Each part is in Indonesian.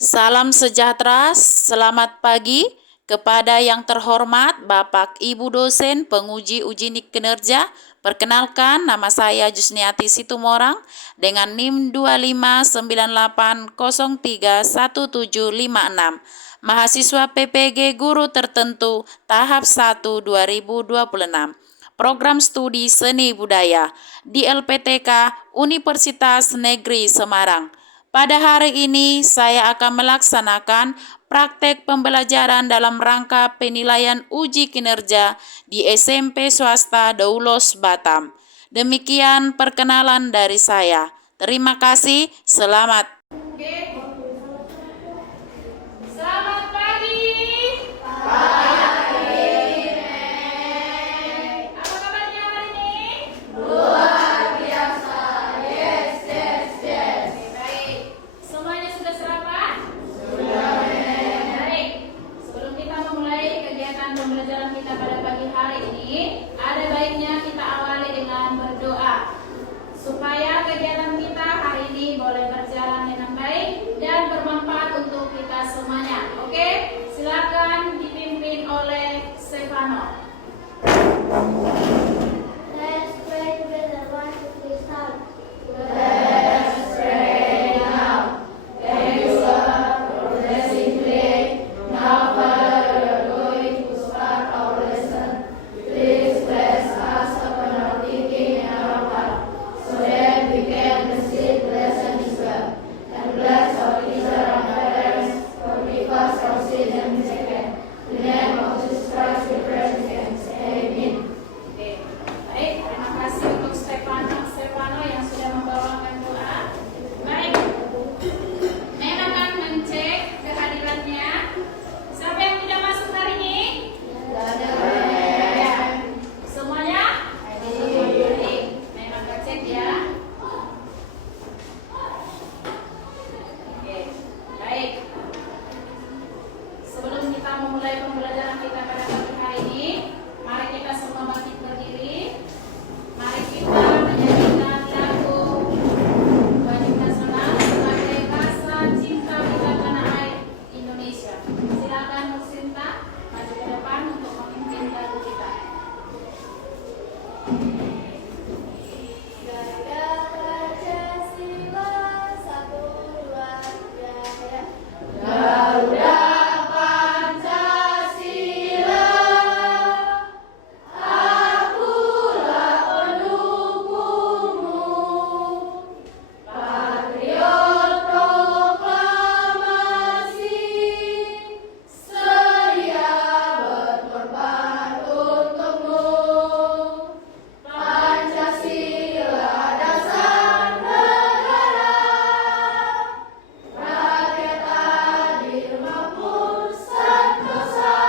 Salam sejahtera, selamat pagi kepada yang terhormat Bapak Ibu dosen penguji uji kinerja. Perkenalkan, nama saya Jusniati Situmorang dengan NIM 2598031756. Mahasiswa PPG Guru Tertentu tahap 1 2026. Program Studi Seni Budaya di LPTK Universitas Negeri Semarang. Pada hari ini saya akan melaksanakan praktek pembelajaran dalam rangka penilaian uji kinerja di SMP swasta Daulos Batam. Demikian perkenalan dari saya. Terima kasih, selamat. Selamat pagi. Apa kabarnya hari ini? Luar biasa. Yes. Baik. Semuanya sudah sarapan? Sudah. Baik. Sebelum kita memulai kegiatan pembelajaran kita pada pagi hari ini, ada baiknya kita awali dengan berdoa supaya kegiatan kita hari ini boleh berjalan dengan baik dan bermanfaat untuk kita semuanya. Oke, silakan dipimpin oleh Stefano. Let's pray together. 1, 2, 3, start. Let's pray now. Thank you, Lord, for blessing today. Now, Father, we are going to start our lesson. Please bless us upon our thinking and our heart, so that we can receive the lesson as well. And bless our teacher and our parents, forgive us our sins and mistakes. In the name of Jesus Christ, we pray and say amen. Oke, baik, terima kasih untuk Stefano yang sudah membawakan doa. Baik, Mem akan mengecek kehadirannya. Siapa yang tidak masuk hari ini? Tidak ada. Ya. Semuanya? Baik, Mem akan cek ya. Oke, baik. Sebelum kita memulai pembelajaran kita pada pagi hari ini, mari kita semua bangkit berdiri. Mari kita menyanyikan lagu wajib nasional sebagai rasa cinta kita tanah air Indonesia. Silakan Nursinta maju ke depan untuk memimpin lagu kita. Gaya Pancasila, satu luar biasa. Garuda Pancasila, akulah pendukungmu. Patriot proklamasi, sedia berkorban untukmu. Pancasila dasar negara, rakyat adil makmur sentosa,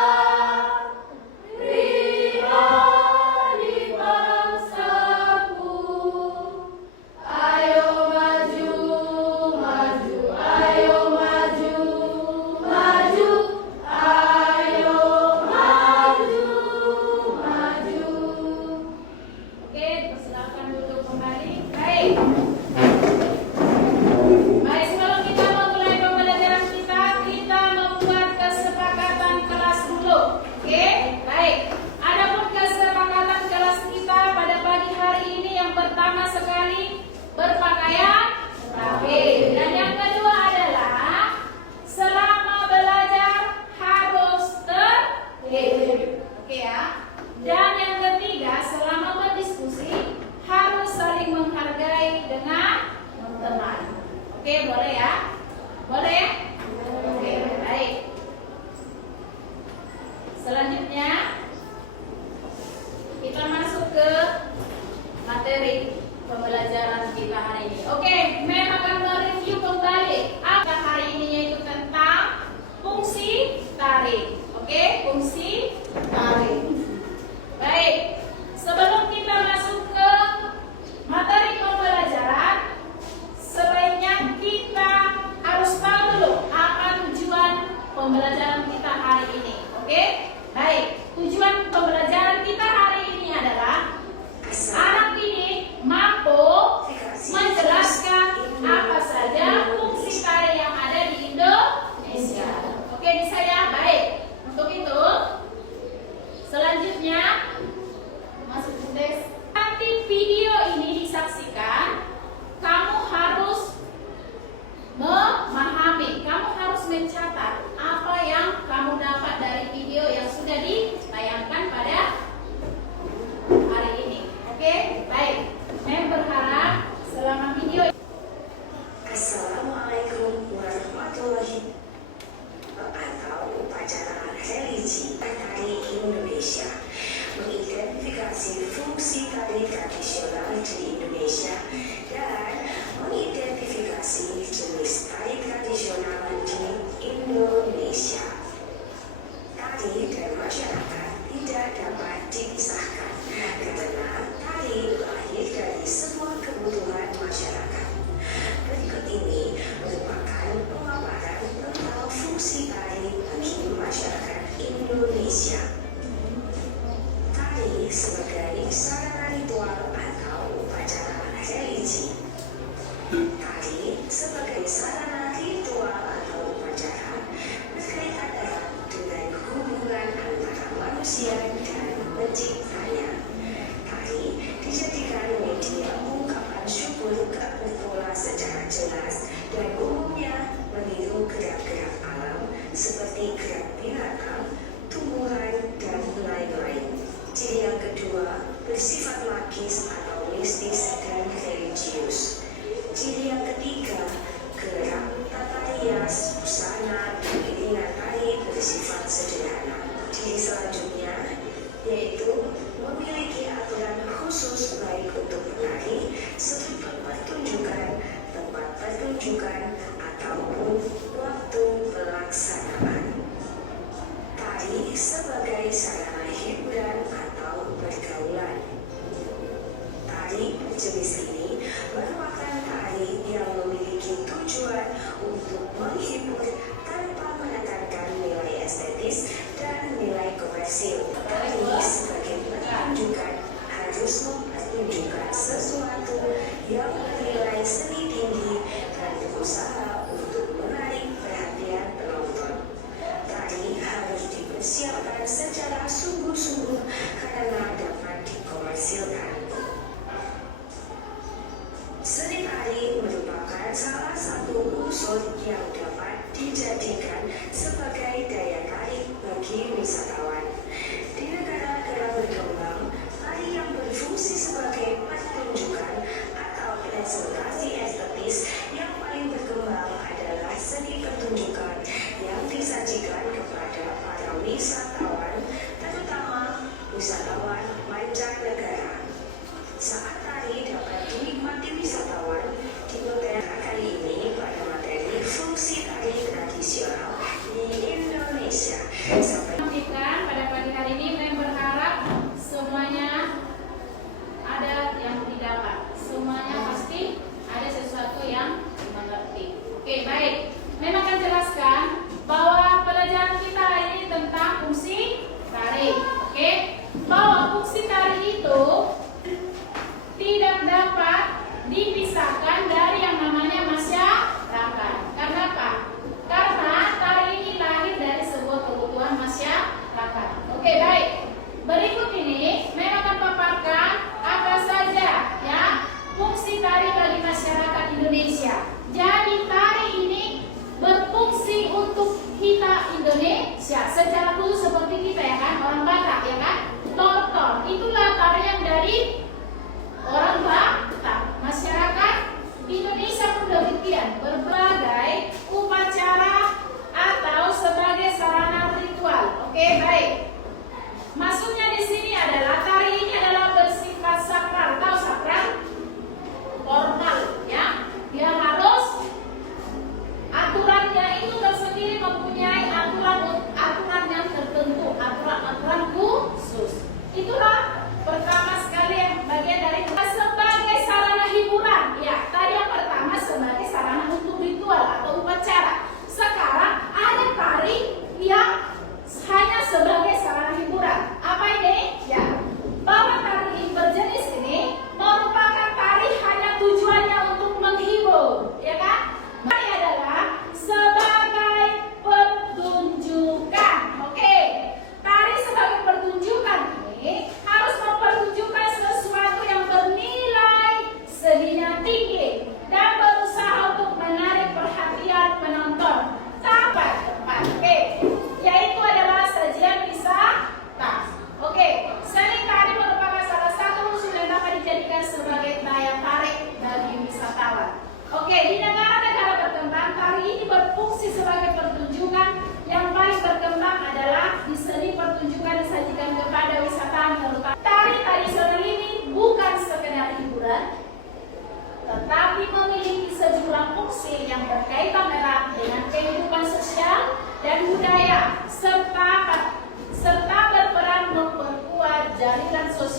pribadi bangsaku. Ayo maju, ayo maju, ayo maju. Oke, persilakan duduk kembali. Baik. Baik, sebelum kita memulai pembelajaran kita membuat kesepakatan kelas dulu. Oke, baik. Adapun kesepakatan kelas kita pada pagi hari ini yang pertama sekali berpakaian rapi. Dan yang kedua adalah selama belajar harus tertib. Oke ya. Dan yang ketiga, selama berdiskusi harus saling menghargai dengan teman. Oke, boleh ya? Boleh? Oke, baik. Selanjutnya kita masuk ke materi pembelajaran kita hari ini. Oke, Mem akan mereview kembali apa hari ini, yaitu tentang fungsi tarik. Oke, fungsi tarik. Baik, sebelum kita masuk ke materi pembelajaran, sebaiknya kita harus tahu dulu apa tujuan pembelajaran kita hari ini. Oke? Baik, tujuan pembelajaran kita hari ini adalah anak ini mampu menjelaskan apa saja fungsi tarik yang ada di Indonesia. mengkaji fungsi tari tradisional di Indonesia dan mengidentifikasi jenis tari tradisional di Indonesia. Tari dan masyarakat tidak dapat dipisahkan karena tari lahir dari semua kebutuhan masyarakat. Berikut ini merupakan pemaparan tentang fungsi tari bagi masyarakat Indonesia. Tari sebagai sarana ritual atau upacara religi. Tari sebagai sarana ritual atau upacara berkaitan erat dengan hubungan antara manusia dan penciptanya. Tari dijadikan media ungkapan syukur kepada Allah secara jelas dan umumnya meniru gerak-gerak alam seperti gerak binatang, tumbuhan, dan lain-lain. Ciri yang kedua bersifat magis atau mistis dan religius. Ciri yang ketiga, gerak, tata rias, busana, dan iringan tari bersifat sederhana. Ciri selanjutnya yaitu memiliki aturan khusus baik untuk penari, struktur pertunjukan, tempat pertunjukan, ataupun waktu pelaksanaan. Tari sebagai sarana hiburan atau pergaulan. Tari berjenis ini merupakan tari yang memiliki tujuan untuk menghibur tanpa menekankan nilai estetis dan nilai komersil. Tari sebagai pertunjukan harus mempertunjukkan sesuatu yang bernilai seni tinggi dan berusaha untuk menarik perhatian penonton. Tari harus dipersiapkan secara sungguh-sungguh karena dapat dikomersilkan. Seni tari merupakan salah satu unsur yang dapat dijadikan sebagai daya tarik bagi wisatawan. Di negara-negara berkembang, tari yang berfungsi sebagai pertunjukan atau presentasi estetis yang paling berkembang adalah seni pertunjukan yang disajikan kepada para wisatawan, terutama wisatawan mancanegara. Saat tari dapat dinikmati wisatawan, di hotel kali ini pada materi fungsi tari tradisional di Indonesia. Sampai Pada pagi hari ini, saya berharap semuanya ada yang didapat. Semuanya pasti ada sesuatu yang dimengerti. Oke, baik. Memang akan jelaskan bahwa pelajaran kita ini tentang fungsi tari. Oke, bahwa fungsi tari itu tidak dapat dipisahkan dari yang namanya masyarakat. Karena apa? Karena tari ini lahir dari sebuah kebutuhan masyarakat. Oke, baik. Berikut ini memang akan paparkan apa saja ya fungsi tari bagi masyarakat Indonesia. Jadi tari ini berfungsi untuk kita Indonesia secara khusus seperti kita ya kan, orang Batak ya kan, tortor itulah tarian dari orang Batak. Masyarakat Indonesia pun demikian, berbagai upacara atau sebagai sarana ritual. Oke, baik. Maksudnya di sini adalah tari ini adalah bersifat sakral atau sakral formal ya. Dia harus aturannya itu tersendiri mempunyai aturan yang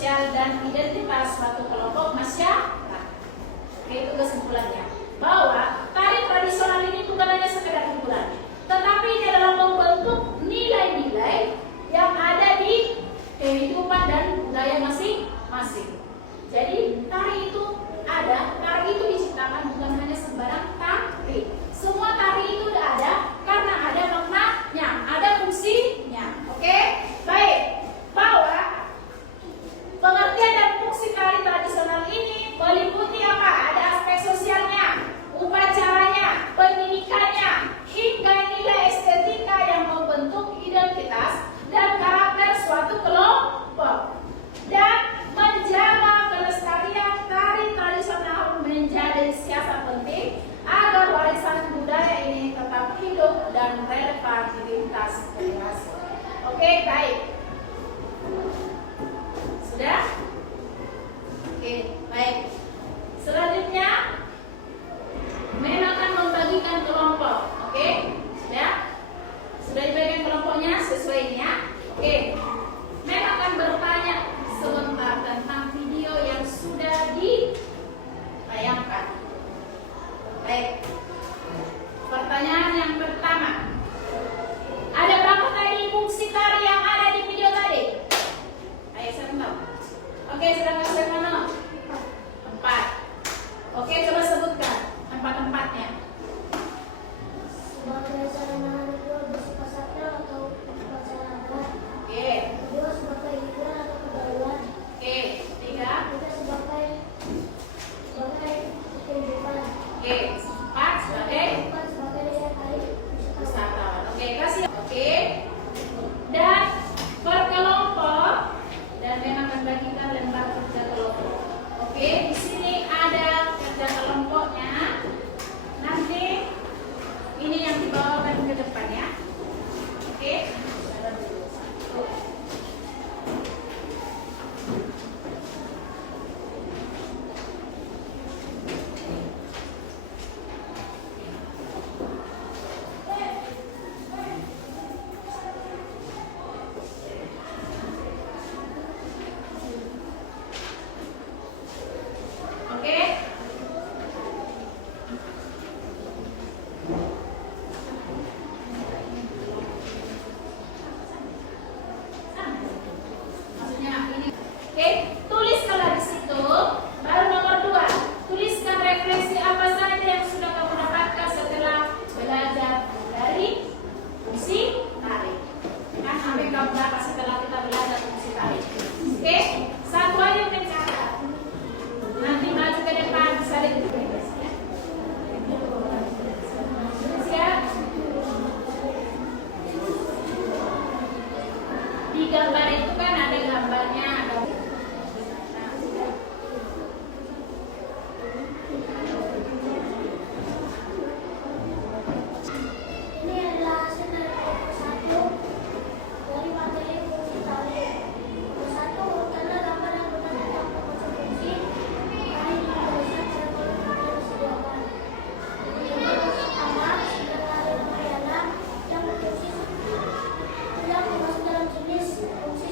sosial dan identitas suatu kelompok masyarakat. Oke, itu kesimpulannya. Bahwa tari tradisional ini bukan hanya sekedar hiburan, tetapi dia dalam membentuk nilai-nilai yang ada di kehidupan dan budaya masing-masing. Jadi tari itu itu diciptakan bukan hanya sembarang tari. Semua tari itu ada karena ada maknanya, ada fungsinya. Oke, baik. Bahwa pengertian dan fungsi tari tradisional ini meliputi apa? Ada aspek sosialnya, upacaranya, pendidikannya, hingga nilai estetika yang membentuk identitas dan karakter suatu kelompok. Dan menjaga kelestarian tari tradisional menjadi siasat penting agar warisan budaya ini tetap hidup dan relevan di lintas generasi. Oke, baik. Sudah? Oke, baik. Selanjutnya, Men akan membagikan kelompok. Oke, sudah? Sudah dibagikan kelompoknya sesuai ini ya. Oke, Men akan bertanya sebentar tentang video yang sudah ditayangkan. Baik. Pertanyaan yang pertama. Ada berapa tadi fungsi tari yang ada di video tadi? Ayo saya tahu. Oke, sedangkan saya mana? 4. Oke, coba sebutkan tempat-tempatnya. Sebagai sarana ritual bersifat sakral atau upacara. Oke. Kedua, sebagai hiburan atau kebaikan. Oke. 3. Tiga, sebagai kehidupan. Oke. 4 sebagai Empat, sebagai daya tarik wisatawan. Oke, kasih. Oke. Dan per kelompok dan memang akan bagikan lembar kerja kelompok. Oke, di sini ada kerja kelompoknya. Nanti ini yang dibawakan ke depan ya. Oke. Oke. Maksudnya ini. Oke, tuliskanlah di situ. Baru nomor 2. Tuliskan refleksi apa saja yang sudah kamu dapatkan setelah belajar dari fungsi tari. Kan sampai kamu dapat setelah kita belajar fungsi tari. Oke, satu aja mencatat. Nanti maju ke depan bisa ditulis ya. Siap? Di gambar itu kan ada gambarnya, ada. Ini adalah hasil dari kelompok 1 dari materi fungsi tari. Kelompok 1 karena gambar yang bertentang tentang fungsi tari dituliskan pada kolom yang disediakan. Yang pertama, sederhana Ramayana yang berfungsi yang termasuk dalam jenis fungsi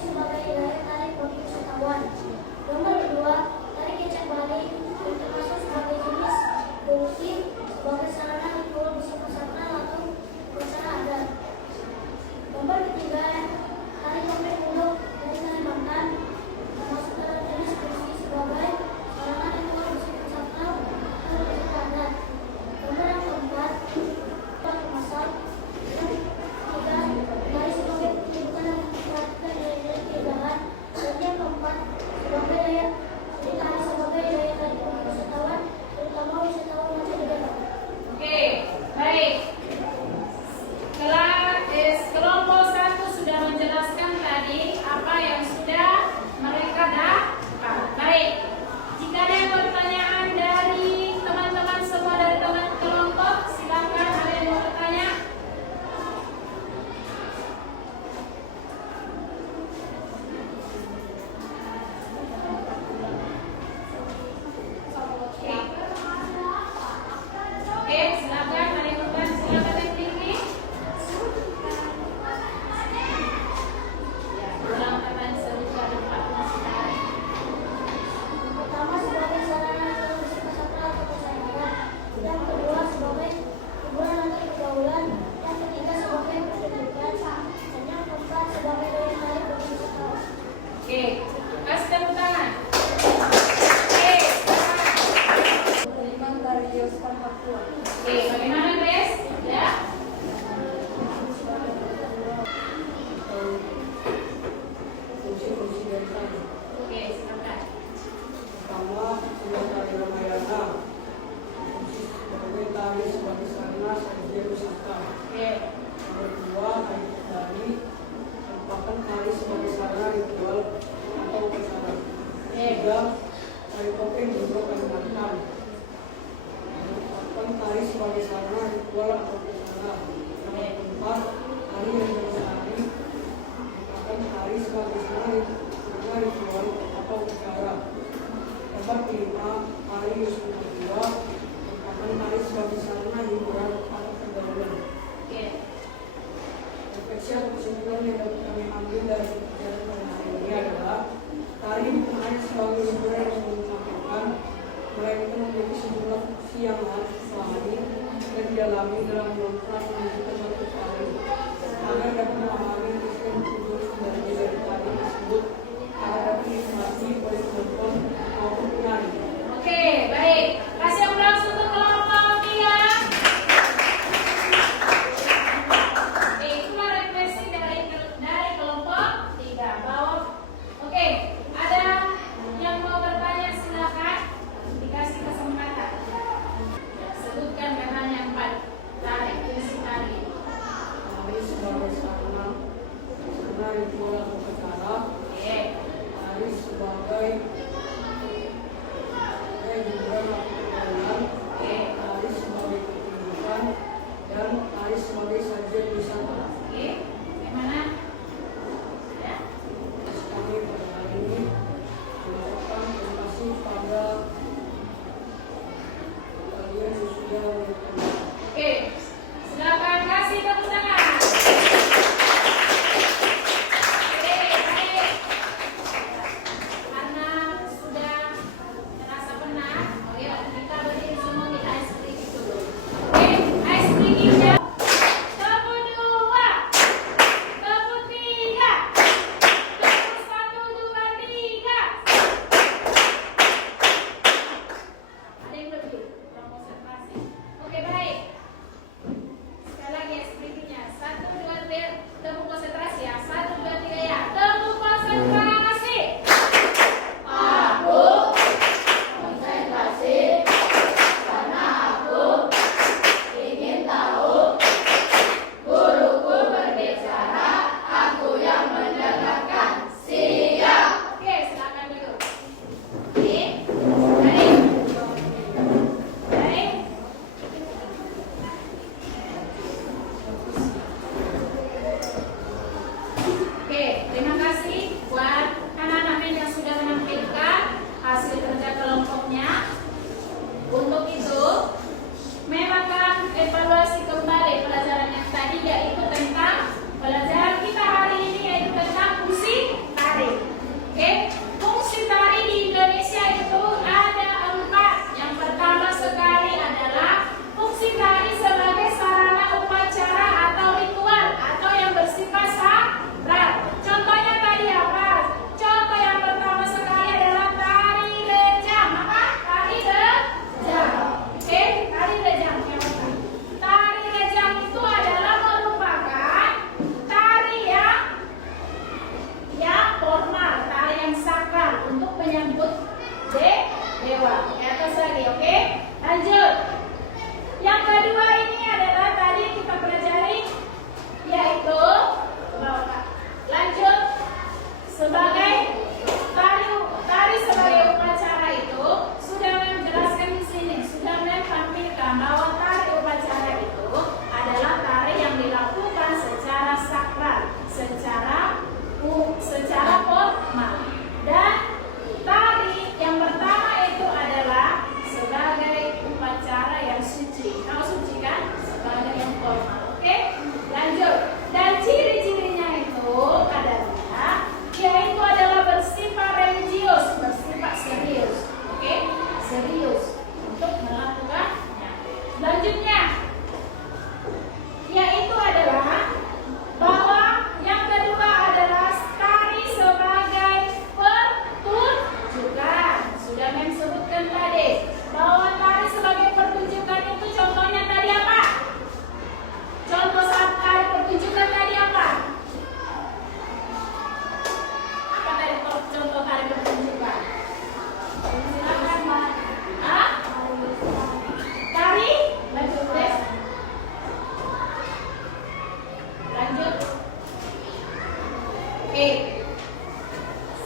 Nomor 2, tari tari merupakan tari sebagai sarana ritual atau upacara. 3, tari topeng bentuk Kalimantan merupakan tari sebagai sarana ritual atau upacara. Nomor 4, tari yang bertari merupakan tari sebagai sarana ritual atau upacara. Nomor 5, tari Yusuf kedua merupakan tari sebagai sarana hiburan atau pergaulan. Refleksi atau kesimpulan yang dapat kami ambil dari pelajaran pada hari ini adalah tari bukan hanya sebagai hiburan yang menyenangkan, melainkan memiliki sejumlah fungsi yang harus dipahami dan didalami dalam memperoleh menunjukkan satu tari agar dapat memahami sistem tujuan sebenarnya dari tari tersebut agar dapat dinikmati oleh penonton maupun penari. Oke, baik. Kasih aplaus untuk kelompok 3. Oke, itulah refleksi dari kelompok 3. Bawah. Oke, ada yang mau bertanya silakan. Dikasih kesempatan. Sebutkan bahannya 4. Tarik, fungsi tari. Tari sebagai sarana ritual atau upacara. Oke. Tari sebagai hiburan atau pergaulan. Tari sebagai pertunjukan dan tari sebagai sajian wisata. Oke. Yang mana? Ya. Kami pada hari ini mengucapkan terima kasih pada kalian yang sudah menonton. Oke. Silakan kasih tepuk tangan. Oke, baik. Karena Oke.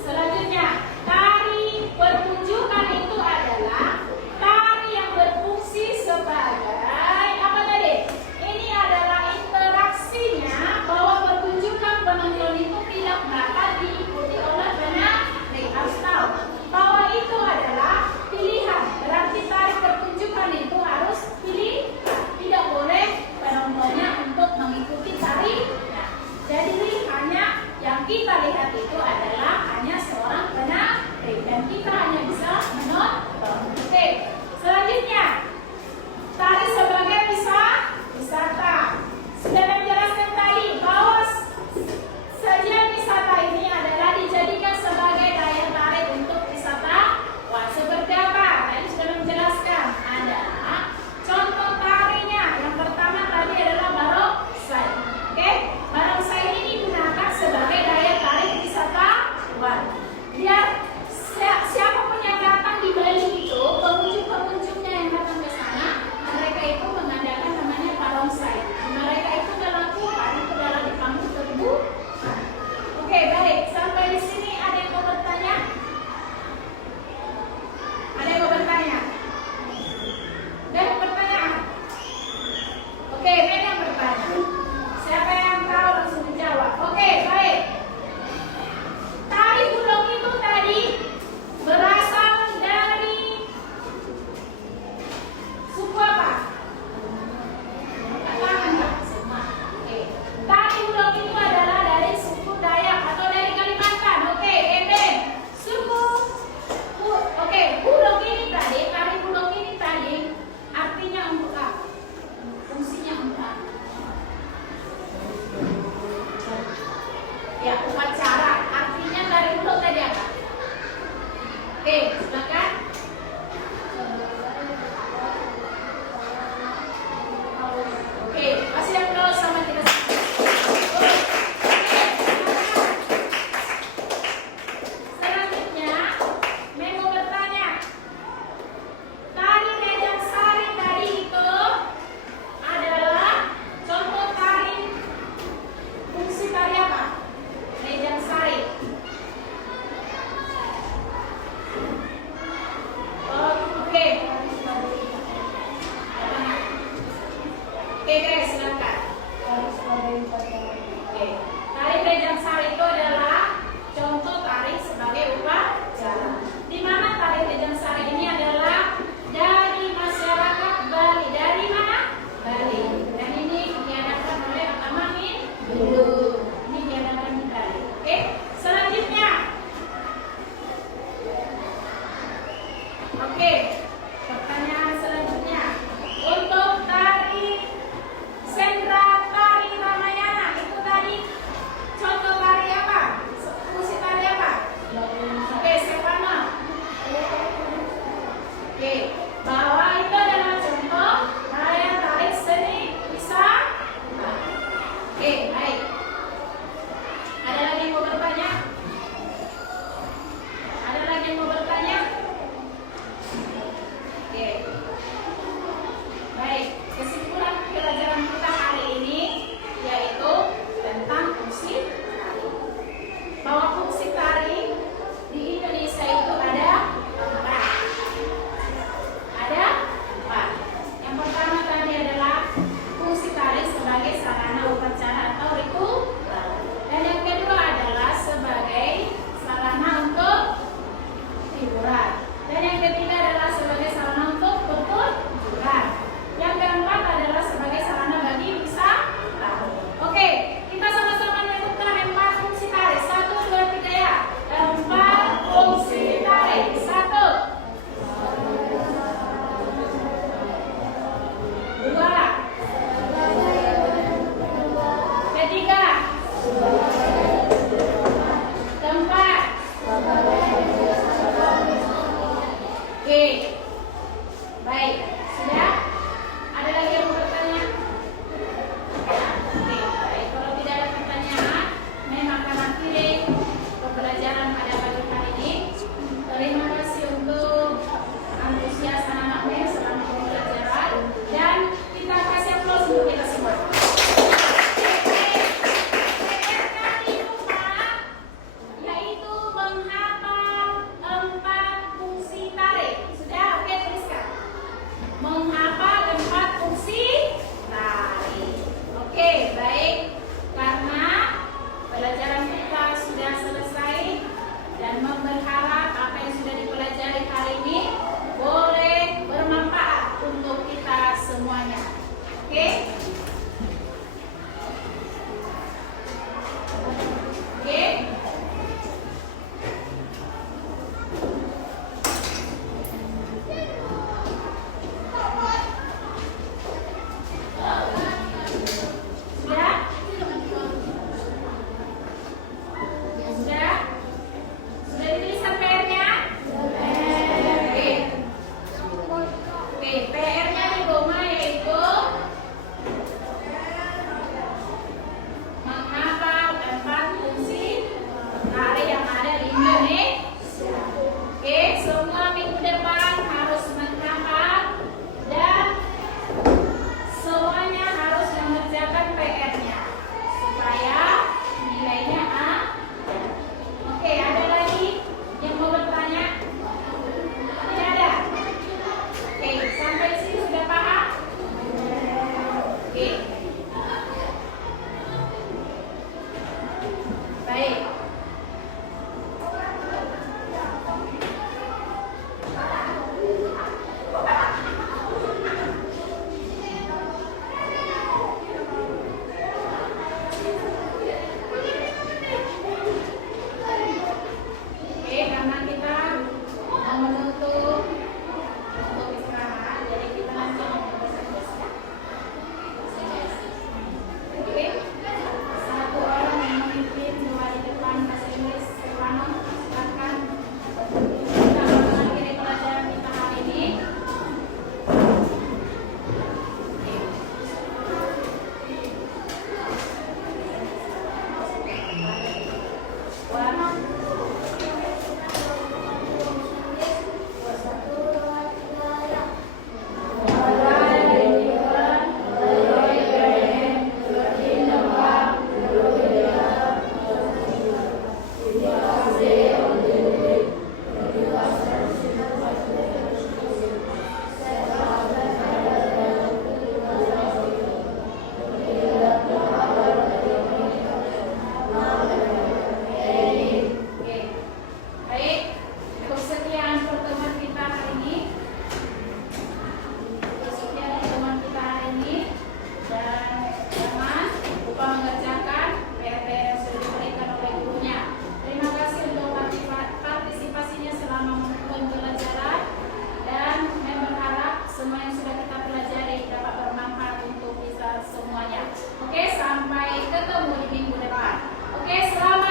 Selanjutnya, tari pertunjukan itu adalah tari yang berfungsi sebagai apa tadi? Ini adalah interaksinya bahwa pertunjukan penonton itu tidak dapat diikuti oleh penari. Harus tahu bahwa itu adalah pilihan. Berarti tari pertunjukan itu harus pilih. Tidak boleh penontonnya untuk mengikuti tari. Nah, jadi hanya yang kita lihat itu adalah hanya seorang penari dan kita hanya bisa menonton. Oke, selanjutnya tari sebagai wisata. Sudah menjelaskan tadi bahwa sajian wisata ini adalah dijadikan sebagai daya tarik untuk wisata. Wah, seperti apa? Tadi sudah menjelaskan. Ada contoh tarinya. Yang pertama tadi adalah barongsai. Oke, barongsai ini digunakan sebagai daya tarik wisatawan. Biar siapapun yang datang di Bali itu, pengunjung-pengunjungnya yang datang ke sana, mereka itu mengadakan namanya barongsai. Mereka itu melakukan itu dalam di panggung terbuka. Oke, baik. Sampai di sini ada yang mau bertanya? Ada yang mau bertanya? Dan pertanyaan? Oke, Mei yang bertanya. Siapa yang tahu langsung dijawab. Oke, baik. Tari Bulong itu tadi berasal dari suku apa? Katakan Kak, semua. Oke. Tari Bulong itu adalah dari suku Dayak atau dari Kalimantan. Oke, Eden. Oke, Bulong ini tadi, tari Bulong ini tadi artinya untuk apa? Fungsinya untuk apa? Ya, upacara. Artinya tari Bulong tadi apa? Oke, silakan. Oke, masih yang belum sama kita. Selanjutnya, Mei mau bertanya. Tari Rejang Sari tadi itu adalah contoh tari. Fungsi tari apa? Rejang Sari. Oke. Oke, guys, silakan. Oke. Tari Rejang Sari itu adalah contoh tari sebagai upacara. Di mana tari Rejang Sari ini adalah dari masyarakat Bali. Dari mana? Bali. Dan ini diadakan oleh Agama Hindu. Ini diadakan di Bali. Oke. Selanjutnya. Oke. Pertanyaan selanjutnya. Untuk tari Sendra Tari Ramayana itu tadi contoh tari apa? Fungsi tari apa? Oke, Stefano. Oke, bahwa itu adalah contoh daya tarik seni wisata. Oke, baik. Ada lagi yang mau bertanya? Ada lagi yang mau bertanya? Oke. Baik, kesimpulan pelajaran kita hari ini yaitu tentang fungsi tari. Bahwa fungsi tari di Indonesia itu ada empat. Ada empat. Yang pertama tadi adalah fungsi tari sebagai sarana upacara atau sampai ketemu di minggu depan. Oke, selamat